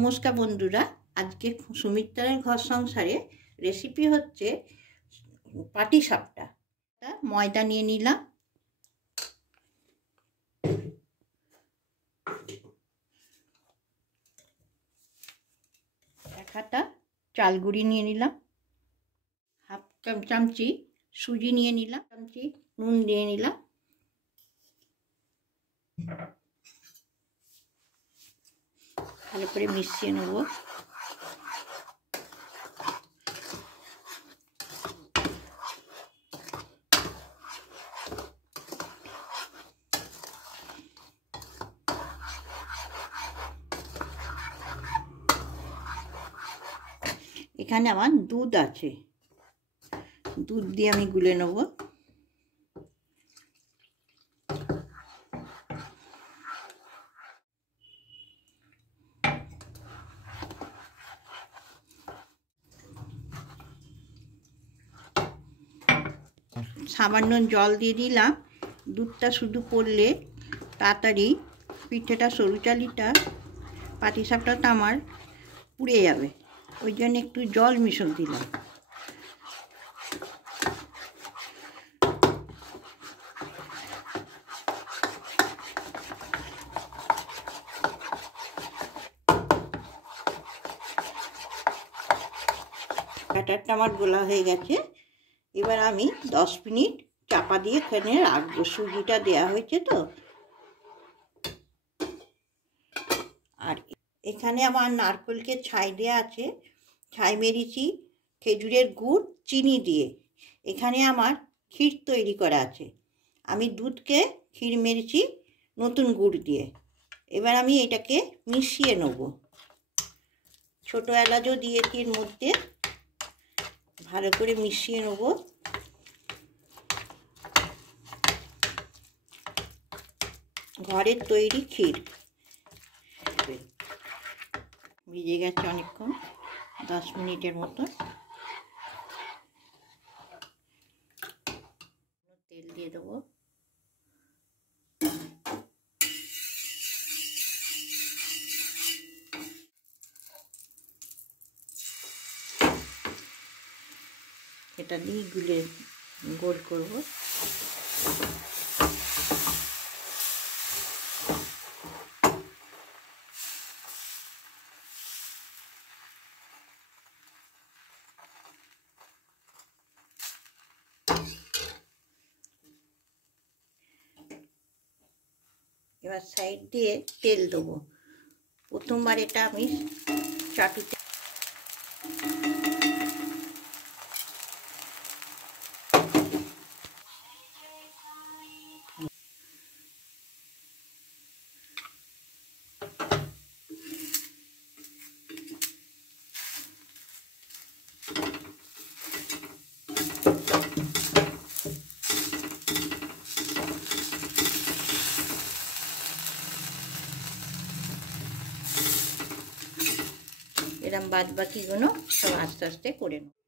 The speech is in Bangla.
নমস্কার বন্ধুরা, আজকে সুমিত্রার ঘর সংসারে রেসিপি হচ্ছে পাটিসাপটা। ময়দা নিয়ে নিলাম, এক হাতা চাল গুঁড়ি নিয়ে নিলাম, হাফ চামচি সুজি নিয়ে নিলাম, চামচি নুন দিয়ে নিলাম, ভালো করে মিশিয়ে নেব। এখানে আমার দুধ আছে, দুধ দিয়ে আমি গুলে নেব। সামান্য জল দিয়ে দিলাম, দুধটা শুধু পড়লে তাড়াতাড়ি পিঠেটা সরু চালিটা পাটিসাপটাটা আমার পুড়ে যাবে, ওই জন্য একটু জল মিশন দিলাম। ব্যাটারটা আমার গোলা হয়ে গেছে, এবার আমি 10 মিনিট চাপা দিয়ে এখানে রাখবো। সুজিটা দেয়া হয়েছে তো। আর এখানে আমার নারকেলকে ছাই দেওয়া আছে, ছাই মেরেছি খেজুরের গুড় চিনি দিয়ে। এখানে আমার ক্ষীর তৈরি করা আছে, আমি দুধকে ক্ষীর মেরেছি নতুন গুড় দিয়ে। এবার আমি এটাকে মিশিয়ে নেব। ছোটো এলাচও দিয়েছি এর মধ্যে, ভালো করে মিশিয়ে নেব। ঘরের তৈরি ক্ষীর ভিজে গেছে অনেকক্ষণ, 10 মিনিটের মতো। তেল দিয়ে দেবো, এটা দিয়ে গুলে গোল করব। এবার সাইড দিয়ে তেল দেবো। প্রথমবার এটা আমি চাটুতে এরম বাদ বাকিগুলো সব আস্তে আস্তে করে নেব।